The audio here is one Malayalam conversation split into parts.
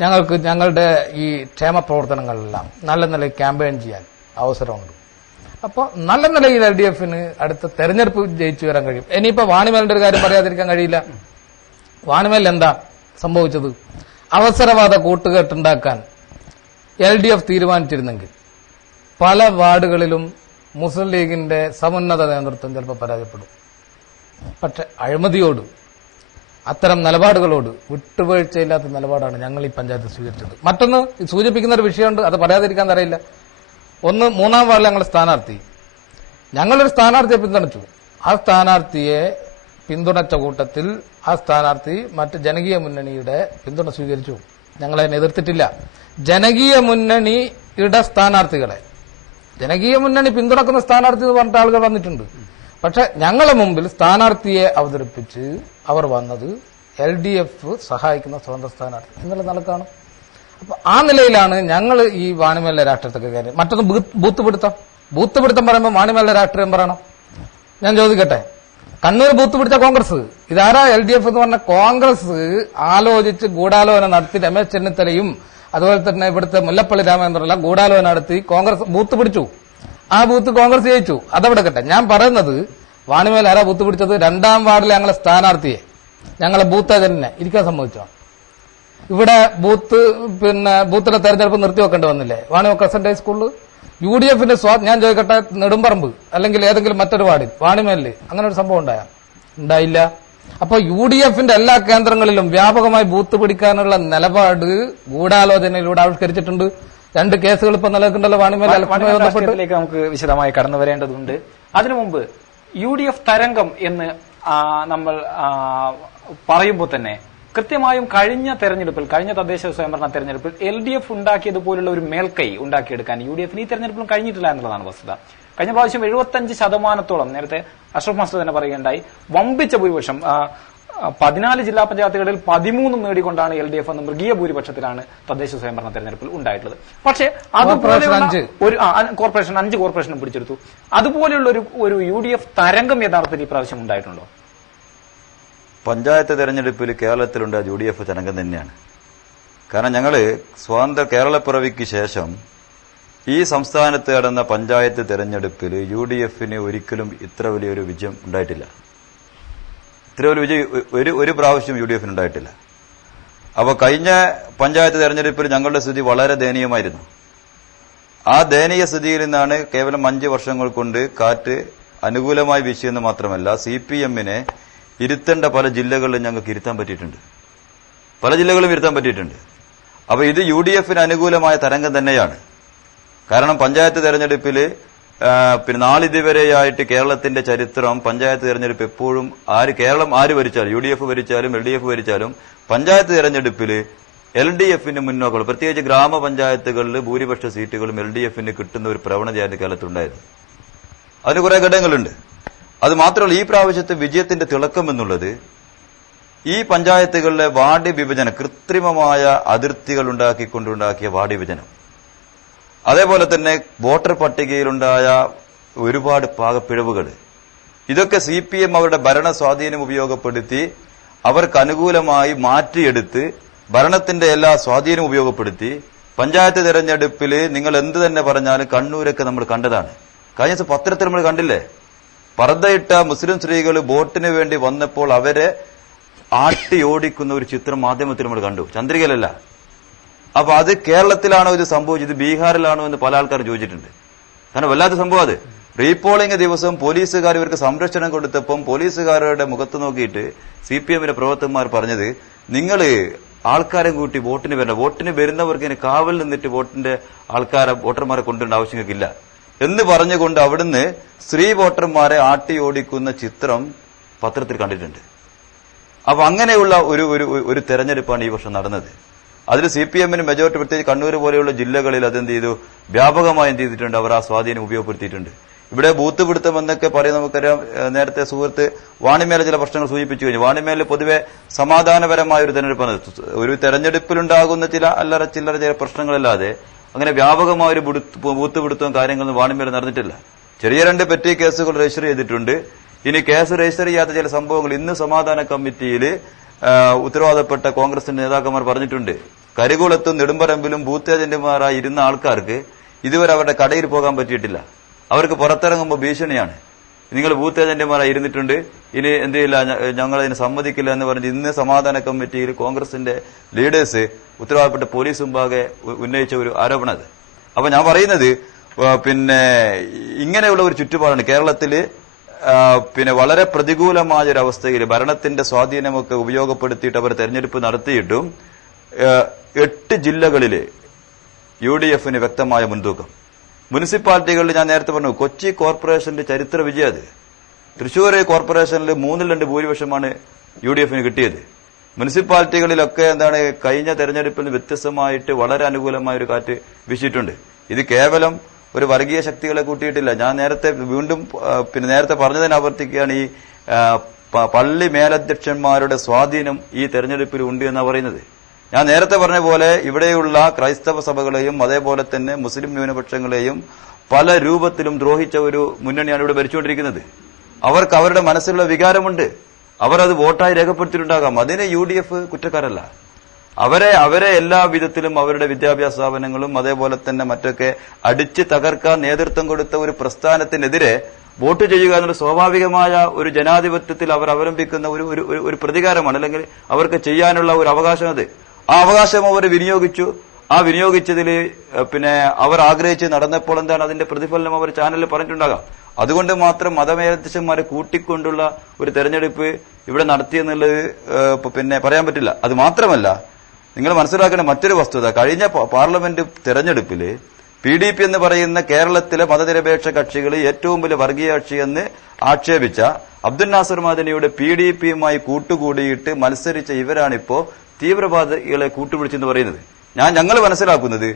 ഞങ്ങൾക്ക് ഞങ്ങളുടെ ഈ ക്ഷേമ പ്രവർത്തനങ്ങളെല്ലാം നല്ല നിലയിൽ ക്യാമ്പയിൻ ചെയ്യാൻ അവസരമുണ്ട്. അപ്പോൾ നല്ല നിലയിൽ LDFന് അടുത്ത തെരഞ്ഞെടുപ്പ് ജയിച്ചു വരാൻ കഴിയും. ഇനിയിപ്പോ വാണിമേലിന്റെ ഒരു കാര്യം പറയാതിരിക്കാൻ കഴിയില്ല. വാണിമേൽ എന്താ സംഭവിച്ചത്? അവസരവാദ കൂട്ടുകെട്ടുണ്ടാക്കാൻ LDF തീരുമാനിച്ചിരുന്നെങ്കിൽ പല വാർഡുകളിലും മുസ്ലിം ലീഗിന്റെ സമുന്നത നേതൃത്വം ചിലപ്പോൾ പരാജയപ്പെടും. പക്ഷെ അഴിമതിയോട്, അത്തരം നിലപാടുകളോട് വിട്ടുവീഴ്ചയില്ലാത്ത നിലപാടാണ് ഞങ്ങൾ ഈ പഞ്ചായത്ത് സ്വീകരിച്ചത്. മറ്റൊന്ന് സൂചിപ്പിക്കുന്ന ഒരു വിഷയമുണ്ട്, അത് പറയാതിരിക്കാൻ തരയില്ല. ഒന്ന്, 3-ാം വാർഡിലെ ഞങ്ങളുടെ സ്ഥാനാർത്ഥി, ഞങ്ങളൊരു സ്ഥാനാർത്ഥിയെ പിന്തുണച്ചു. ആ സ്ഥാനാർത്ഥിയെ പിന്തുണച്ച കൂട്ടത്തിൽ ആ സ്ഥാനാർത്ഥി മറ്റ് ജനകീയ മുന്നണിയുടെ പിന്തുണ സ്വീകരിച്ചു. ഞങ്ങളെ എതിർത്തിട്ടില്ല. ജനകീയ മുന്നണിയുടെ സ്ഥാനാർത്ഥികളെ, ജനകീയ മുന്നണി പിന്തുണക്കുന്ന സ്ഥാനാർത്ഥി എന്ന് പറഞ്ഞിട്ട് ആളുകൾ വന്നിട്ടുണ്ട്. പക്ഷെ ഞങ്ങളെ മുമ്പിൽ സ്ഥാനാർത്ഥിയെ അവതരിപ്പിച്ച് അവർ വന്നത് LDF സഹായിക്കുന്ന സ്വതന്ത്ര സ്ഥാനാർത്ഥി എന്നുള്ള നിലക്കാണ്. അപ്പൊ ആ നിലയിലാണ് ഞങ്ങൾ ഈ വാണിമേലിലെ രാഷ്ട്രീയത്തൊക്കെ കാര്യം. മറ്റൊന്ന് ബൂത്ത് പിടുത്തം പറയുമ്പോൾ വാണിമേലിലെ രാഷ്ട്രീയം പറയണം. ഞാൻ ചോദിക്കട്ടെ, കണ്ണൂർ ബൂത്ത് പിടിച്ച കോൺഗ്രസ്, ഇതാരാ LDF എന്ന് പറഞ്ഞ കോൺഗ്രസ് ആലോചിച്ച് ഗൂഢാലോചന നടത്തി രമേശ് ചെന്നിത്തലയും അതുപോലെ തന്നെ ഇവിടുത്തെ മുല്ലപ്പള്ളി രാമചന്ദ്രനെല്ലാം ഗൂഢാലോചന നടത്തി കോൺഗ്രസ് ബൂത്ത് പിടിച്ചു. ആ ബൂത്ത് കോൺഗ്രസ് ജയിച്ചു. അതവിടെ കട്ടെ. ഞാൻ പറയുന്നത് വാണിമേൽ ആരാ ബൂത്ത് പിടിച്ചത്? 2-ാം വാർഡിലെ ഞങ്ങളെ സ്ഥാനാർത്ഥിയെ, ഞങ്ങളെ ബൂത്ത് ഏജന്റിനെ ഇരിക്കാൻ സമ്മതിച്ചോ? ഇവിടെ ബൂത്തിലെ തെരഞ്ഞെടുപ്പ് നിർത്തിവെക്കേണ്ടി വന്നില്ലേ വാണിമേൽ ക്രസന്റ് ഹൈസ്കൂളിൽ? UDFന്റെ ഞാൻ ചോദിക്കട്ടെ, നെടുമ്പറമ്പ് അല്ലെങ്കിൽ ഏതെങ്കിലും മറ്റൊരു വാർഡിൽ വാണിമേലില് അങ്ങനെ ഒരു സംഭവം ഉണ്ടായില്ല. അപ്പൊ UDFന്റെ എല്ലാ കേന്ദ്രങ്ങളിലും വ്യാപകമായി ബൂത്ത് പിടിക്കാനുള്ള നിലപാട് ഗൂഢാലോചനയിലൂടെ ആവിഷ്കരിച്ചിട്ടുണ്ട്. 2 കേസുകൾ ഇപ്പൊ നിലനിൽക്കുന്നുണ്ടല്ലോ വാണിമേലിലേക്ക്. നമുക്ക് വിശദമായി കടന്നു വരേണ്ടതുണ്ട്. അതിനു മുമ്പ് UDF തരംഗം എന്ന് നമ്മൾ പറയുമ്പോൾ തന്നെ കൃത്യമായും കഴിഞ്ഞ തദ്ദേശ സ്വയംഭരണ തെരഞ്ഞെടുപ്പിൽ LDF ഉണ്ടാക്കിയതുപോലുള്ള ഒരു മേൽക്കൈ ഉണ്ടാക്കിയെടുക്കാൻ UDFന് ഈ തെരഞ്ഞെടുപ്പിലും കഴിഞ്ഞിട്ടില്ല എന്നുള്ളതാണ് വസ്തുത. കഴിഞ്ഞ പ്രാവശ്യം 75% നേരത്തെ അഷ്റഫ് മാസ്റ്റർ തന്നെ പറയുകയുണ്ടായി, വമ്പിച്ച ഭൂരിപക്ഷം 14 ജില്ലാ പഞ്ചായത്തുകളിൽ 13 നേടിക്കൊണ്ടാണ് LDF എന്ന മൃഗീയ ഭൂരിപക്ഷത്തിലാണ് തദ്ദേശ സ്വയംഭരണ തെരഞ്ഞെടുപ്പിൽ ഉണ്ടായിട്ടുള്ളത്. പക്ഷേ അതുപോലെയുള്ള ഒരു കോർപ്പറേഷൻ 5 കോർപ്പറേഷനും പിടിച്ചെടുത്തു. അതുപോലെയുള്ള ഒരു UDF തരംഗം യഥാർത്ഥത്തിൽ ഈ പ്രാവശ്യം ഉണ്ടായിട്ടുണ്ടോ? പഞ്ചായത്ത് തെരഞ്ഞെടുപ്പിൽ കേരളത്തിലുണ്ടായ UDF തരംഗം തന്നെയാണ്. കാരണം ഞങ്ങൾ സ്വതന്ത്ര കേരളപ്പിറവിക്ക് ശേഷം ഈ സംസ്ഥാനത്ത് നടന്ന പഞ്ചായത്ത് തെരഞ്ഞെടുപ്പിൽ UDFന് ഒരിക്കലും ഇത്ര വലിയൊരു വിജയം ഉണ്ടായിട്ടില്ല. ഇത്ര വലിയ വിജയം ഒരു പ്രാവശ്യം UDFന് ഉണ്ടായിട്ടില്ല. അപ്പൊ കഴിഞ്ഞ പഞ്ചായത്ത് തെരഞ്ഞെടുപ്പിൽ ഞങ്ങളുടെ സ്ഥിതി വളരെ ദയനീയമായിരുന്നു. ആ ദയനീയ സ്ഥിതിയിൽ നിന്നാണ് കേവലം 5 വർഷങ്ങൾ കൊണ്ട് കാറ്റ് അനുകൂലമായി വീശിയെന്ന് മാത്രമല്ല, CPMനെ ഇരുത്തേണ്ട പല ജില്ലകളിലും ഞങ്ങൾക്ക് ഇരുത്താൻ പറ്റിയിട്ടുണ്ട്. അപ്പൊ ഇത് UDFന് അനുകൂലമായ തരംഗം തന്നെയാണ്. കാരണം പഞ്ചായത്ത് തെരഞ്ഞെടുപ്പിൽ നാളിതുവരെയായിട്ട് കേരളത്തിന്റെ ചരിത്രം, പഞ്ചായത്ത് തെരഞ്ഞെടുപ്പ് എപ്പോഴും കേരളം ആര് ഭരിച്ചാലും, UDF ഭരിച്ചാലും LDF ഭരിച്ചാലും, പഞ്ചായത്ത് തെരഞ്ഞെടുപ്പിൽ LDFന് മുന്നോക്കം, പ്രത്യേകിച്ച് ഗ്രാമപഞ്ചായത്തുകളിൽ ഭൂരിപക്ഷ സീറ്റുകളും LDFന് കിട്ടുന്ന ഒരു പ്രവണതയായിരുന്നു കേരളത്തിലുണ്ടായിരുന്നു. അതിന് കുറെ ഘടകങ്ങളുണ്ട്. അത് മാത്രമല്ല, ഈ പ്രാവശ്യത്തെ വിജയത്തിന്റെ തിളക്കം എന്നുള്ളത് ഈ പഞ്ചായത്തുകളിലെ വാർഡ് വിഭജനം, കൃത്രിമമായ അതിർത്തികൾ ഉണ്ടാക്കിക്കൊണ്ടുണ്ടാക്കിയ വാർഡ് വിഭജനം, അതേപോലെ തന്നെ വോട്ടർ പട്ടികയിലുണ്ടായ ഒരുപാട് പാകപ്പിഴവുകൾ, ഇതൊക്കെ CPM അവരുടെ ഭരണ സ്വാധീനം ഉപയോഗപ്പെടുത്തി അവർക്ക് അനുകൂലമായി മാറ്റിയെടുത്ത് ഭരണത്തിന്റെ എല്ലാ സ്വാധീനവും ഉപയോഗപ്പെടുത്തി പഞ്ചായത്ത് തെരഞ്ഞെടുപ്പിൽ നിങ്ങൾ എന്ത് തന്നെ പറഞ്ഞാലും കണ്ണൂരൊക്കെ നമ്മൾ കണ്ടതാണ്. കഴിഞ്ഞ ദിവസം പത്രത്തിൽ നമ്മൾ കണ്ടില്ലേ, പർദ്ദയിട്ട മുസ്ലിം സ്ത്രീകൾ വോട്ടിന് വേണ്ടി വന്നപ്പോൾ അവരെ ആട്ടി ഓടിക്കുന്ന ഒരു ചിത്രം മാധ്യമത്തിൽ നമ്മൾ കണ്ടു, ചന്ദ്രികയിലല്ല. അപ്പൊ അത് കേരളത്തിലാണോ ഇത് സംഭവിച്ചത്, ബീഹാറിലാണോ എന്ന് പല ആൾക്കാരും ചോദിച്ചിട്ടുണ്ട്. കാരണം വല്ലാത്ത സംഭവം അത്. റീപോളിംഗ് ദിവസം പോലീസുകാർ ഇവർക്ക് സംരക്ഷണം കൊടുത്തപ്പം പോലീസുകാരുടെ മുഖത്ത് നോക്കിയിട്ട് CPMന്റെ പ്രവർത്തകന്മാർ പറഞ്ഞത്, നിങ്ങൾ ആൾക്കാരെ കൂട്ടി വോട്ടിന് വരണം, വോട്ടിന് വരുന്നവർക്ക് ഇനി കാവൽ നിന്നിട്ട് വോട്ടർമാരെ കൊണ്ടുവരേണ്ട ആവശ്യമില്ല എന്ന് പറഞ്ഞുകൊണ്ട് അവിടുന്ന് സ്ത്രീ വോട്ടർമാരെ ആട്ടി ഓടിക്കുന്ന ചിത്രം പത്രത്തിൽ കണ്ടിട്ടുണ്ട്. അപ്പൊ അങ്ങനെയുള്ള ഒരു തെരഞ്ഞെടുപ്പാണ് ഈ വർഷം നടന്നത്. അതിൽ CPMന് മെജോറിറ്റി, പ്രത്യേകിച്ച് കണ്ണൂർ പോലെയുള്ള ജില്ലകളിൽ അതെന്ത് ചെയ്തു, വ്യാപകമായി എന്ത് ചെയ്തിട്ടുണ്ട്, അവർ ആ സ്വാധീനം ഉപയോഗപ്പെടുത്തിയിട്ടുണ്ട്. ഇവിടെ ബൂത്ത് പിടുത്തം എന്നൊക്കെ പറയും. നമുക്കറിയാം, നേരത്തെ സുഹൃത്ത് വാണിമേലെ ചില പ്രശ്നങ്ങൾ സൂചിപ്പിച്ചു കഴിഞ്ഞു. വാണിമേലിൽ പൊതുവെ സമാധാനപരമായ ഒരു തെരഞ്ഞെടുപ്പാണ്. ഒരു തെരഞ്ഞെടുപ്പിലുണ്ടാകുന്ന ചില അല്ലറ ചില്ലറ ചില പ്രശ്നങ്ങളല്ലാതെ അങ്ങനെ വ്യാപകമായ ഒരു ബൂത്ത് പിടുത്തവും കാര്യങ്ങളൊന്നും വാണിമേൽ നടന്നിട്ടില്ല. ചെറിയ 2 പെറ്റി കേസുകൾ രജിസ്റ്റർ ചെയ്തിട്ടുണ്ട്. ഇനി കേസ് രജിസ്റ്റർ ചെയ്യാത്ത ചില സംഭവങ്ങൾ ഇന്ന് സമാധാന കമ്മിറ്റിയിൽ ഉത്തരവാദപ്പെട്ട കോൺഗ്രസിന്റെ നേതാക്കന്മാർ പറഞ്ഞിട്ടുണ്ട്. കരികുളത്തും നെടുമ്പറമ്പിലും ബൂത്ത് ഏജന്റുമാരായി ഇരുന്ന ആൾക്കാർക്ക് ഇതുവരെ അവരുടെ കടയിൽ പോകാൻ പറ്റിയിട്ടില്ല. അവർക്ക് പുറത്തിറങ്ങുമ്പോൾ ഭീഷണിയാണ്. നിങ്ങൾ ബൂത്ത് ഏജന്റുമാരായി ഇരുന്നിട്ടുണ്ട്, ഇനി എന്ത് ചെയ്യില്ല, ഞങ്ങൾ അതിന് സമ്മതിക്കില്ല എന്ന് പറഞ്ഞ് ഇന്ന് സമാധാന കമ്മിറ്റിയിൽ കോൺഗ്രസിന്റെ ലീഡേഴ്സ് ഉത്തരവാദപ്പെട്ട പോലീസ് മുമ്പാകെ ഉന്നയിച്ച ഒരു ആരോപണം. അപ്പൊ ഞാൻ പറയുന്നത് ഇങ്ങനെയുള്ള ഒരു ചുറ്റുപാടാണ് കേരളത്തില്. വളരെ പ്രതികൂലമായ ഒരു അവസ്ഥയിൽ ഭരണത്തിന്റെ സ്വാധീനമൊക്കെ ഉപയോഗപ്പെടുത്തിയിട്ട് അവർ തെരഞ്ഞെടുപ്പ് നടത്തിയിട്ടും 8 ജില്ലകളില് UDF-ന് വ്യക്തമായ മുൻതൂക്കം. മുനിസിപ്പാലിറ്റികളിൽ ഞാൻ നേരത്തെ പറഞ്ഞു, കൊച്ചി കോർപ്പറേഷന്റെ ചരിത്ര വിജയം അത്. തൃശ്ശൂർ കോർപ്പറേഷനിൽ 3/2 ഭൂരിപക്ഷമാണ് UDF-ന് കിട്ടിയത്. മുനിസിപ്പാലിറ്റികളിലൊക്കെ കഴിഞ്ഞ തെരഞ്ഞെടുപ്പിൽ വ്യത്യസ്തമായിട്ട് വളരെ അനുകൂലമായ ഒരു കാറ്റ് വീശിയിട്ടുണ്ട്. ഇത് കേവലം ഒരു വർഗീയ ശക്തികളെ കൂട്ടിയിട്ടില്ല. ഞാൻ നേരത്തെ നേരത്തെ പറഞ്ഞതിന് ആവർത്തിക്കുകയാണ്, ഈ പള്ളി മേലധ്യക്ഷന്മാരുടെ സ്വാധീനം ഈ തെരഞ്ഞെടുപ്പിൽ ഉണ്ട് എന്നാണ് പറയുന്നത്. ഞാൻ നേരത്തെ പറഞ്ഞ പോലെ ഇവിടെയുള്ള ക്രൈസ്തവ സഭകളെയും അതേപോലെ തന്നെ മുസ്ലിം ന്യൂനപക്ഷങ്ങളെയും പല രൂപത്തിലും ദ്രോഹിച്ച ഒരു മുന്നണിയാണ് ഇവിടെ ഭരിച്ചുകൊണ്ടിരിക്കുന്നത്. അവർക്ക് അവരുടെ മനസ്സിലുള്ള വികാരമുണ്ട്, അവർ അത് വോട്ടായി രേഖപ്പെടുത്തിയിട്ടുണ്ടാകാം. അതിന് UDF കുറ്റക്കാരല്ല. അവരെ എല്ലാ വിധത്തിലും അവരുടെ വിദ്യാഭ്യാസ സ്ഥാപനങ്ങളും അതേപോലെ തന്നെ മറ്റൊക്കെ അടിച്ച് തകർക്കാൻ നേതൃത്വം കൊടുത്ത ഒരു പ്രസ്ഥാനത്തിനെതിരെ വോട്ട് ചെയ്യുക എന്നുള്ള സ്വാഭാവികമായ ഒരു ജനാധിപത്യത്തിൽ അവർ അവലംബിക്കുന്ന ഒരു പ്രതികാരമാണ്, അല്ലെങ്കിൽ അവർക്ക് ചെയ്യാനുള്ള ഒരു അവകാശം. അത് ആ അവകാശം അവർ വിനിയോഗിച്ചു. ആ വിനിയോഗിച്ചതിൽ അവർ ആഗ്രഹിച്ച് നടന്നപ്പോൾ എന്താണ് അതിന്റെ പ്രതിഫലനം അവർ ചാനലിൽ പറഞ്ഞിട്ടുണ്ടാകാം. അതുകൊണ്ട് മാത്രം മതമേലധ്യക്ഷന്മാരെ കൂട്ടിക്കൊണ്ടുള്ള ഒരു തെരഞ്ഞെടുപ്പ് ഇവിടെ നടത്തിയെന്നുള്ളത് പറയാൻ പറ്റില്ല. അത് മാത്രമല്ല, നിങ്ങൾ മനസ്സിലാക്കേണ്ട മറ്റൊരു വസ്തുത, കഴിഞ്ഞ പാർലമെന്റ് തെരഞ്ഞെടുപ്പില് PDP എന്ന് പറയുന്ന കേരളത്തിലെ മതനിരപേക്ഷ കക്ഷികൾ ഏറ്റവും വലിയ വർഗീയ കക്ഷിയെന്ന് ആക്ഷേപിച്ച അബ്ദുൽ നാസർ മദനിയുടെ PDP-യുമായി കൂട്ടുകൂടിയിട്ട് മത്സരിച്ച ഇവരാണിപ്പോ തീവ്രവാദികളെ കൂട്ടുപിടിച്ചെന്ന് പറയുന്നത്. ഞങ്ങൾ മനസ്സിലാക്കുന്നത്,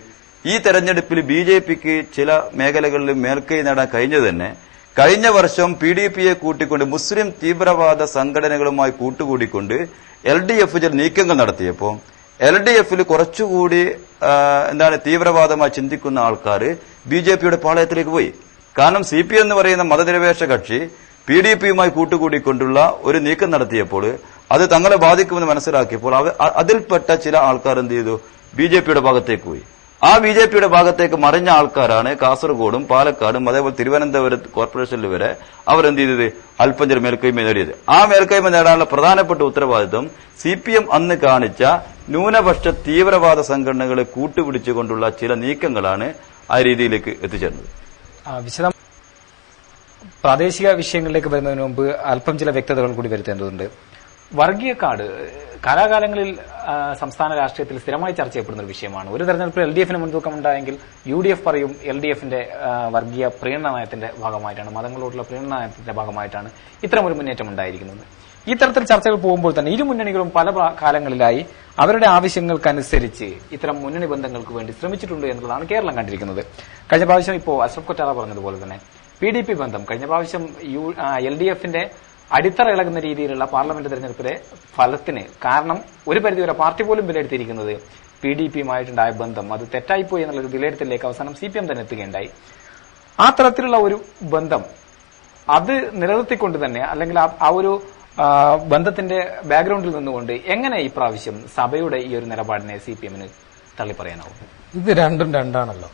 ഈ തെരഞ്ഞെടുപ്പിൽ BJP-ക്ക് ചില മേഖലകളിൽ മേൽക്കൈ നേടാൻ കഴിഞ്ഞത് തന്നെ കഴിഞ്ഞ വർഷം PDP-യെ കൂട്ടിക്കൊണ്ട് മുസ്ലിം തീവ്രവാദ സംഘടനകളുമായി കൂട്ടുകൂടിക്കൊണ്ട് LDF ചില നീക്കങ്ങൾ നടത്തിയപ്പോൾ LDF-ൽ കുറച്ചുകൂടി തീവ്രവാദമായി ചിന്തിക്കുന്ന ആൾക്കാർ BJP-യുടെ പാളയത്തിലേക്ക് പോയി. കാരണം CPM എന്ന് പറയുന്ന മതനിരപേക്ഷ കക്ഷി PDP-യുമായി കൂട്ടുകൂടിക്കൊണ്ടുള്ള ഒരു നീക്കം നടത്തിയപ്പോൾ അത് തങ്ങളെ ബാധിക്കുമെന്ന് മനസ്സിലാക്കിയപ്പോൾ അതിൽപ്പെട്ട ചില ആൾക്കാർ എന്ത് ചെയ്തു, BJP-യുടെ ഭാഗത്തേക്ക് പോയി. ആ BJP-യുടെ ഭാഗത്തേക്ക് മറിഞ്ഞ ആൾക്കാരാണ് കാസർഗോഡും പാലക്കാടും അതേപോലെ തിരുവനന്തപുരം കോർപ്പറേഷനിൽ വരെ അവരെന്ത് ചെയ്തത്, അല്പം ചില മേൽക്കൈമ നേടിയത്. ആ മേൽക്കൈമ നേടാനുള്ള പ്രധാനപ്പെട്ട ഉത്തരവാദിത്വം CPM അന്ന് കാണിച്ച ന്യൂനപക്ഷ തീവ്രവാദ സംഘടനകളെ കൂട്ടുപിടിച്ചുകൊണ്ടുള്ള ചില നീക്കങ്ങളാണ് ആ രീതിയിലേക്ക് എത്തിച്ചേർന്നത്. പ്രാദേശിക വിഷയങ്ങളിലേക്ക് വരുന്നതിന് മുമ്പ് അല്പം ചില വ്യക്തതകൾ കൂടി വരുത്തേണ്ടതുണ്ട്. വർഗീയ കാർഡ് കാലാകാലങ്ങളിൽ സംസ്ഥാന രാഷ്ട്രീയത്തിൽ സ്ഥിരമായി ചർച്ച ചെയ്യപ്പെടുന്ന ഒരു വിഷയമാണ്. ഒരു തെരഞ്ഞെടുപ്പിൽ LDF-ന് മുൻതൂക്കം ഉണ്ടായെങ്കിൽ UDF പറയും LDF-ന്റെ വർഗീയ പ്രീണന നയത്തിന്റെ ഭാഗമായിട്ടാണ്, മതങ്ങളോടുള്ള പ്രീണന നയത്തിന്റെ ഭാഗമായിട്ടാണ് ഇത്തരമൊരു മുന്നേറ്റം ഉണ്ടായിരിക്കുന്നത്. ഈ തരത്തിൽ ചർച്ചകൾ പോകുമ്പോൾ തന്നെ ഇരു മുന്നണികളും പല കാലങ്ങളിലായി അവരുടെ ആവശ്യങ്ങൾക്കനുസരിച്ച് ഇത്തരം മുന്നണി ബന്ധങ്ങൾക്ക് വേണ്ടി ശ്രമിച്ചിട്ടുണ്ട് എന്നുള്ളതാണ് കേരളം കണ്ടിരിക്കുന്നത്. കഴിഞ്ഞ പ്രാവശ്യം ഇപ്പോൾ അഷ്റഫ് കൊറ്റാറ പറഞ്ഞതുപോലെ തന്നെ PDP ബന്ധം കഴിഞ്ഞ പ്രാവശ്യം LDF-ന്റെ അടിത്തറ ഇളകുന്ന രീതിയിലുള്ള പാർലമെന്റ് തെരഞ്ഞെടുപ്പിലെ ഫലത്തിന് കാരണം ഒരു പരിധിവരെ പാർട്ടി പോലും വിലയിരുത്തിയിരിക്കുന്നത് PDP-യുമായിട്ടുണ്ടായ ബന്ധം അത് തെറ്റായിപ്പോയി എന്നുള്ളൊരു വിലയിരുത്തലിലേക്ക് അവസാനം CPM തന്നെ എത്തുകയുണ്ടായി. ആ തരത്തിലുള്ള ഒരു ബന്ധം അത് നിലനിർത്തിക്കൊണ്ട് തന്നെ, അല്ലെങ്കിൽ ആ ഒരു ബന്ധത്തിന്റെ ബാക്ക്ഗ്രൗണ്ടിൽ നിന്നുകൊണ്ട് എങ്ങനെ ഈ പ്രാവശ്യം സഭയുടെ ഈ ഒരു നിലപാടിനെ CPM-ന് തള്ളിപ്പറയാനാവും? ഇത് രണ്ടും രണ്ടാണല്ലോ.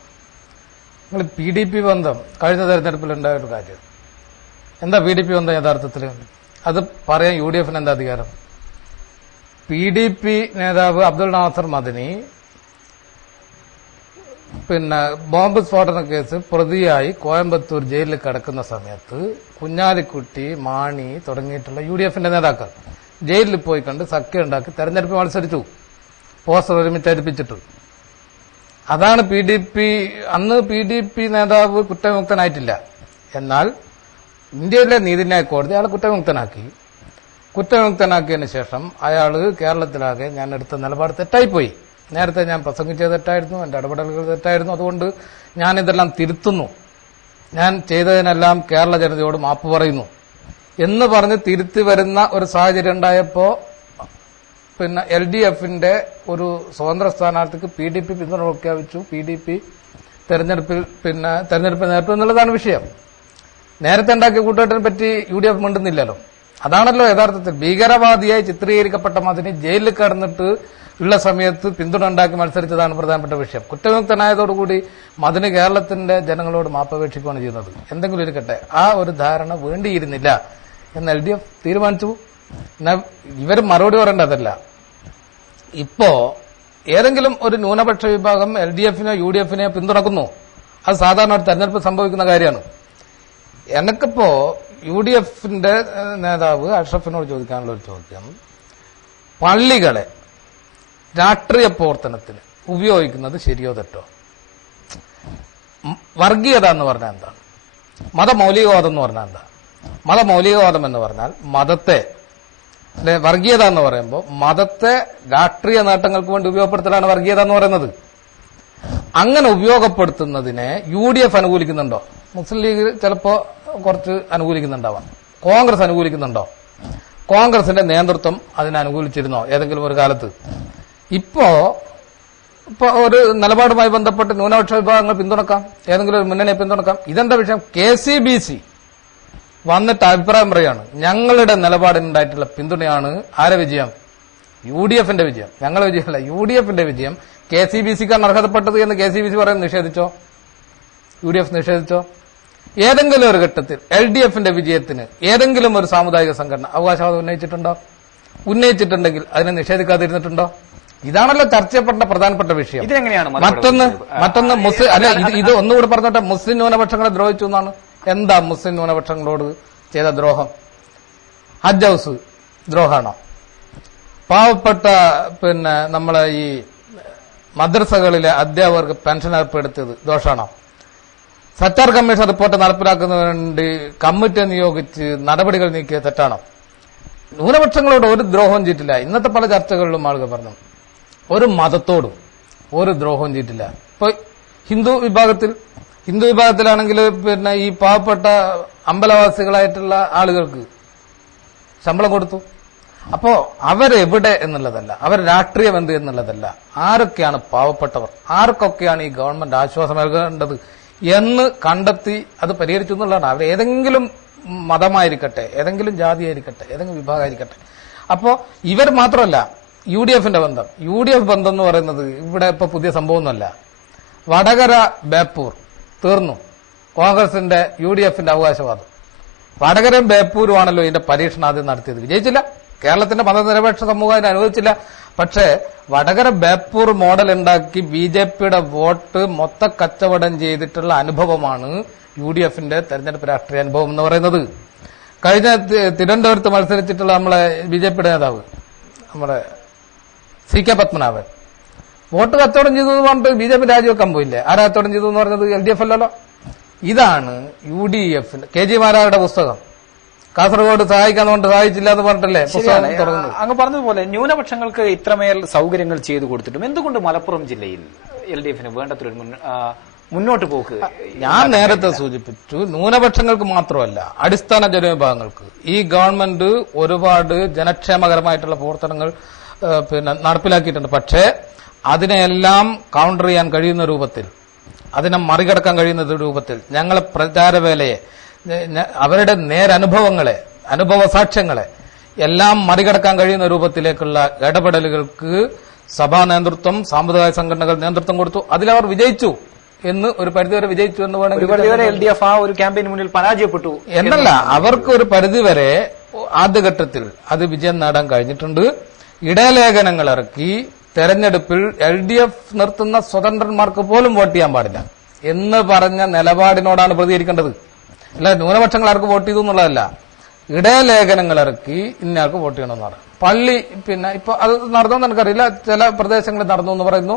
നിങ്ങൾ PDP ബന്ധം കഴിഞ്ഞ തെരഞ്ഞെടുപ്പിൽ ഉണ്ടായ ഒരു കാര്യം എന്താ? PDP ബന്ധം യഥാർത്ഥത്തിൽ അത് പറയാൻ UDF-ന് എന്താ അധികാരം? PDP നേതാവ് അബ്ദുൽ നാസർ മദനി ബോംബ് സ്ഫോടന കേസ് പ്രതിയായി കോയമ്പത്തൂർ ജയിലിൽ കിടക്കുന്ന സമയത്ത് കുഞ്ഞാലിക്കുട്ടി, മാണി തുടങ്ങിയിട്ടുള്ള UDF-ന്റെ നേതാക്കൾ ജയിലിൽ പോയി കണ്ട് സഖ്യം ഉണ്ടാക്കി തെരഞ്ഞെടുപ്പ് മത്സരിച്ചു, പോസ്റ്റർ ഒരുമിച്ച് അടുപ്പിച്ചിട്ടു. അതാണ് PDP. അന്ന് PDP നേതാവ് കുറ്റവിമുക്തനായിട്ടില്ല. എന്നാൽ ഇന്ത്യയിലെ നീതിന്യായ കോടതി അയാളെ കുറ്റവിമുക്തനാക്കിയതിനു ശേഷം അയാൾ കേരളത്തിലാകെ ഞാൻ എടുത്ത നിലപാട് തെറ്റായിപ്പോയി. നേരത്തെ ഞാൻ പ്രസംഗിച്ചത് തെറ്റായിരുന്നു, എന്റെ ഇടപെടലുകൾ തെറ്റായിരുന്നു, അതുകൊണ്ട് ഞാനിതെല്ലാം തിരുത്തുന്നു, ഞാൻ ചെയ്തതിനെല്ലാം കേരള ജനതയോട് മാപ്പ് പറയുന്നു എന്ന് പറഞ്ഞ് തിരുത്തി വരുന്ന ഒരു സാഹചര്യം ഉണ്ടായപ്പോ LDF-ന്റെ ഒരു സ്വതന്ത്ര സ്ഥാനാർത്ഥിക്ക് PDP പിന്തുണ പ്രഖ്യാപിച്ചു. PDP തെരഞ്ഞെടുപ്പിൽ നേരിട്ടു എന്നുള്ളതാണ് വിഷയം. നേരത്തെ ഉണ്ടാക്കിയ കൂട്ടുകെട്ടിനെ പറ്റി UDF മിണ്ടുന്നില്ലല്ലോ. അതാണല്ലോ യഥാർത്ഥത്തിൽ ഭീകരവാദിയായി ചിത്രീകരിക്കപ്പെട്ട മദനി ജയിലിൽ കിടന്നിട്ട് ഉള്ള സമയത്ത് പിന്തുണ ഉണ്ടാക്കി മത്സരിച്ചതാണ് പ്രധാനപ്പെട്ട വിഷയം. കുറ്റവിമുക്തനായതോടുകൂടി മദനി കേരളത്തിന്റെ ജനങ്ങളോട് മാപ്പപേക്ഷിക്കുകയാണ് ചെയ്യുന്നത്. എന്തെങ്കിലും ഇരിക്കട്ടെ, ആ ഒരു ധാരണ വേണ്ടിയിരുന്നില്ല എന്ന് LDF തീരുമാനിച്ചു. ഇവർ മറുപടി പറയേണ്ടതല്ല. ഇപ്പോ ഏതെങ്കിലും ഒരു ന്യൂനപക്ഷ വിഭാഗം LDFനെയോ UDFനെയോ പിന്തുണക്കുന്നു, അത് സാധാരണ ഒരു തെരഞ്ഞെടുപ്പ് സംഭവിക്കുന്ന കാര്യമാണ്. എനിക്കിപ്പോ UDFന്റെ നേതാവ് അഷ്റഫിനോട് ചോദിക്കാനുള്ള ഒരു ചോദ്യം, പള്ളികളെ രാഷ്ട്രീയ പ്രവർത്തനത്തിന് ഉപയോഗിക്കുന്നത് ശരിയോ തെറ്റോ? വർഗീയത എന്ന് പറഞ്ഞാൽ എന്താണ്? മതമൗലികവാദം എന്ന് പറഞ്ഞാൽ എന്താ? മതമൗലികവാദം എന്ന് പറഞ്ഞാൽ മതത്തെ, വർഗീയത എന്ന് പറയുമ്പോൾ മതത്തെ രാഷ്ട്രീയ നേട്ടങ്ങൾക്ക് വേണ്ടി ഉപയോഗപ്പെടുത്തലാണ് വർഗീയത എന്ന് പറയുന്നത്. അങ്ങനെ ഉപയോഗപ്പെടുത്തുന്നതിനെ UDF അനുകൂലിക്കുന്നുണ്ടോ? മുസ്ലിം ലീഗ് ചിലപ്പോ കുറച്ച് അനുകൂലിക്കുന്നുണ്ടാവാം. കോൺഗ്രസ് അനുകൂലിക്കുന്നുണ്ടോ? കോൺഗ്രസിന്റെ നേതൃത്വം അതിനെ അനുകൂലിച്ചിരുന്നോ ഏതെങ്കിലും ഒരു കാലത്ത്? ഇപ്പോ ഒരു നിലപാടുമായി ബന്ധപ്പെട്ട് ന്യൂനപക്ഷ വിഭാഗങ്ങൾ പിന്തുണക്കാം, ഏതെങ്കിലും ഒരു മുന്നണിയെ പിന്തുണക്കാം. ഇതെന്താ വിഷയം? KCBC വന്നിട്ട് അഭിപ്രായം പറയാണ്, ഞങ്ങളുടെ നിലപാടിനുണ്ടായിട്ടുള്ള പിന്തുണയാണ് ആരെ വിജയം? UDFന്റെ വിജയം. ഞങ്ങളുടെ വിജയമല്ല, UDFന്റെ വിജയം. KCBCക്കാണ് അർഹതപ്പെട്ടത് എന്ന് KCBC പറയുന്നത് നിഷേധിച്ചോ? UDF നിഷേധിച്ചോ? ഏതെങ്കിലും ഒരു ഘട്ടത്തിൽ LDFന്റെ വിജയത്തിന് ഏതെങ്കിലും ഒരു സാമുദായിക സംഘടന അവകാശവാദം ഉന്നയിച്ചിട്ടുണ്ടോ? ഉന്നയിച്ചിട്ടുണ്ടെങ്കിൽ അതിനെ നിഷേധിക്കാതിരുന്നിട്ടുണ്ടോ? ഇതാണല്ലോ ചർച്ച ചെയ്യപ്പെട്ട പ്രധാനപ്പെട്ട വിഷയം. മറ്റൊന്ന് മുസ്ലിം അല്ല, ഇത് ഒന്നുകൂടി പറഞ്ഞോട്ടെ, മുസ്ലിം ന്യൂനപക്ഷങ്ങളെ ദ്രോഹിച്ചു എന്നാണ്. എന്താ മുസ്ലിം ന്യൂനപക്ഷങ്ങളോട് ചെയ്ത ദ്രോഹം? ഹജ്ജ് ഹൗസ് ദ്രോഹമാണോ? പാവപ്പെട്ട നമ്മളെ ഈ മദ്രസകളിലെ അധ്യാപകർക്ക് പെൻഷൻ ഏർപ്പെടുത്തിയത് ദോഷമാണോ? സച്ചാർ കമ്മീഷൻ റിപ്പോർട്ട് നടപ്പിലാക്കുന്നതിന് വേണ്ടി കമ്മിറ്റി നിയോഗിച്ച് നടപടികൾ നീക്കിയത് തെറ്റാണോ? ന്യൂനപക്ഷങ്ങളോട് ഒരു ദ്രോഹവും ചെയ്തിട്ടില്ല. ഇന്നത്തെ പല ചർച്ചകളിലും ആളുകൾ പറഞ്ഞു, ഒരു മതത്തോടും ഒരു ദ്രോഹവും ചെയ്തിട്ടില്ല. ഇപ്പൊ ഹിന്ദു വിഭാഗത്തിലാണെങ്കിൽ ഈ പാവപ്പെട്ട അമ്പലവാസികളായിട്ടുള്ള ആളുകൾക്ക് ശമ്പളം കൊടുത്തു. അപ്പോ അവരെവിടെ എന്നുള്ളതല്ല, അവർ രാഷ്ട്രീയം എന്ത് എന്നുള്ളതല്ല, ആരൊക്കെയാണ് പാവപ്പെട്ടവർ, ആർക്കൊക്കെയാണ് ഈ ഗവൺമെന്റ് ആശ്വാസം നൽകേണ്ടത് എന്ന് കണ്ടെത്തി അത് പരിഹരിച്ചു എന്നുള്ളതാണ്. അവർ ഏതെങ്കിലും മതമായിരിക്കട്ടെ, ഏതെങ്കിലും ജാതിയായിരിക്കട്ടെ, ഏതെങ്കിലും വിഭാഗമായിരിക്കട്ടെ. അപ്പോ ഇവർ മാത്രമല്ല, UDFന്റെ ബന്ധം, UDF ബന്ധം എന്ന് പറയുന്നത് ഇവിടെ ഇപ്പൊ പുതിയ സംഭവമൊന്നുമല്ല. വടകര ബേപ്പൂർ തീർന്നു കോൺഗ്രസിന്റെ UDFന്റെ അവകാശവാദം. വടകരയും ബേപ്പൂരും ആണല്ലോ ഇതിന്റെ പരീക്ഷണം ആദ്യം നടത്തിയത്. വിജയിച്ചില്ല. കേരളത്തിന്റെ മതനിരപേക്ഷ സമൂഹം അതിനെ അനുവദിച്ചില്ല. പക്ഷേ വടകര ബേപ്പൂർ മോഡൽ ഉണ്ടാക്കി BJPയുടെ വോട്ട് മൊത്ത കച്ചവടം ചെയ്തിട്ടുള്ള അനുഭവമാണ് UDFന്റെ തെരഞ്ഞെടുപ്പ് രാഷ്ട്രീയ അനുഭവം എന്ന് പറയുന്നത്. കഴിഞ്ഞ തിരുവനന്തപുരത്ത് മത്സരിച്ചിട്ടുള്ള നമ്മളെ BJPയുടെ നേതാവ് നമ്മുടെ CK പത്മനാഭൻ വോട്ട് കച്ചവടം ചെയ്തു എന്ന് പറഞ്ഞിട്ട് BJP രാജിവെക്കാൻ പോയില്ലേ? ആരാ കച്ചവടം ചെയ്തു എന്ന് പറഞ്ഞത്? LDF അല്ലല്ലോ. ഇതാണ് UDF. KG മാരാരുടെ പുസ്തകം കാസർഗോഡ് സഹായിക്കാൻ കൊണ്ട് സഹായിച്ചില്ല എന്ന് പറഞ്ഞിട്ടല്ലേ പുസ്തകം തുടങ്ങുന്നത്. അങ്ങ് പറഞ്ഞതുപോലെ ന്യൂനപക്ഷങ്ങൾക്ക് ഇത്രമേൽ സൗകര്യങ്ങൾ ചെയ്തു കൊടുത്തിട്ടും എന്തുകൊണ്ട് മലപ്പുറം ജില്ലയിൽ LDFന് വേണ്ടത്രൊരു മുന്നോട്ട് പോക്ക്? ഞാൻ നേരത്തെ സൂചിപ്പിച്ചു, ന്യൂനപക്ഷങ്ങൾക്ക് മാത്രമല്ല അടിസ്ഥാന ജനവിഭാഗങ്ങൾക്ക് ഈ ഗവൺമെന്റ് ഒരുപാട് ജനക്ഷേമകരമായിട്ടുള്ള പ്രവർത്തനങ്ങൾ നടപ്പിലാക്കിയിട്ടുണ്ട്. പക്ഷേ അതിനെല്ലാം കൗണ്ടർ ചെയ്യാൻ കഴിയുന്ന രൂപത്തിൽ, അതിനെ മറികടക്കാൻ കഴിയുന്ന രൂപത്തിൽ ഞങ്ങളെ പ്രചാരവേലയെ, അവരുടെ നേരനുഭവങ്ങളെ, അനുഭവ സാക്ഷ്യങ്ങളെ എല്ലാം മറികടക്കാൻ കഴിയുന്ന രൂപത്തിലേക്കുള്ള ഇടപെടലുകൾക്ക് സഭാ നേതൃത്വം, സാമുദായിക സംഘടനകൾ നേതൃത്വം കൊടുത്തു. അതിലവർ വിജയിച്ചു എന്ന് ഒരു പരിധിവരെ വിജയിച്ചു എന്ന് വേണമെങ്കിൽ LDF ആ ഒരു ക്യാമ്പയിന് മുന്നിൽ പരാജയപ്പെട്ടു എന്നല്ല, അവർക്ക് ഒരു പരിധിവരെ ആദ്യഘട്ടത്തിൽ അത് വിജയം നേടാൻ കഴിഞ്ഞിട്ടുണ്ട്. ഇടലേഖനങ്ങൾ ഇറക്കി തെരഞ്ഞെടുപ്പിൽ LDF നിർത്തുന്ന സ്വതന്ത്രന്മാർക്ക് പോലും വോട്ട് ചെയ്യാൻ പാടില്ല എന്ന് പറഞ്ഞ നിലപാടിനോടാണ് പ്രതികരിക്കേണ്ടത്. അല്ല ന്യൂനപക്ഷങ്ങൾ ആർക്ക് വോട്ട് ചെയ്തു എന്നുള്ളതല്ല, ഇടലേഖനങ്ങൾ ഇറക്കി ഇന്നയാൾക്ക് വോട്ട് ചെയ്യണമെന്ന് പറഞ്ഞു. പള്ളി ഇപ്പൊ അത് നടന്നോന്ന് എനിക്കറിയില്ല, ചില പ്രദേശങ്ങളിൽ നടന്നു എന്ന് പറയുന്നു.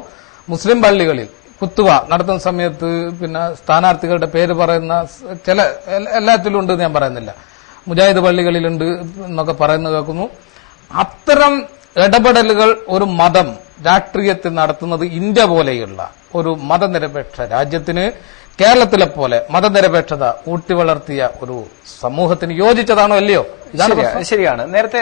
മുസ്ലിം പള്ളികളിൽ കുത്തുവ നടത്തുന്ന സമയത്ത് സ്ഥാനാർത്ഥികളുടെ പേര് പറയുന്ന ചില എല്ലാത്തിലും ഉണ്ട് ഞാൻ പറയുന്നില്ല, മുജാഹിദ് പള്ളികളിലുണ്ട് എന്നൊക്കെ പറയുന്നത് കേൾക്കുന്നു. അത്തരം ഇടപെടലുകൾ ഒരു മതം രാഷ്ട്രീയത്തിൽ നടത്തുന്നത് ഇന്ത്യ പോലെയുള്ള ഒരു മതനിരപേക്ഷ രാജ്യത്തിന്, കേരളത്തിലെ പോലെ മതനിരപേക്ഷത ഊട്ടി വളർത്തിയ ഒരു സമൂഹത്തിന് യോജിച്ചതാണോ അല്ലയോ? ശരിയാണ്. നേരത്തെ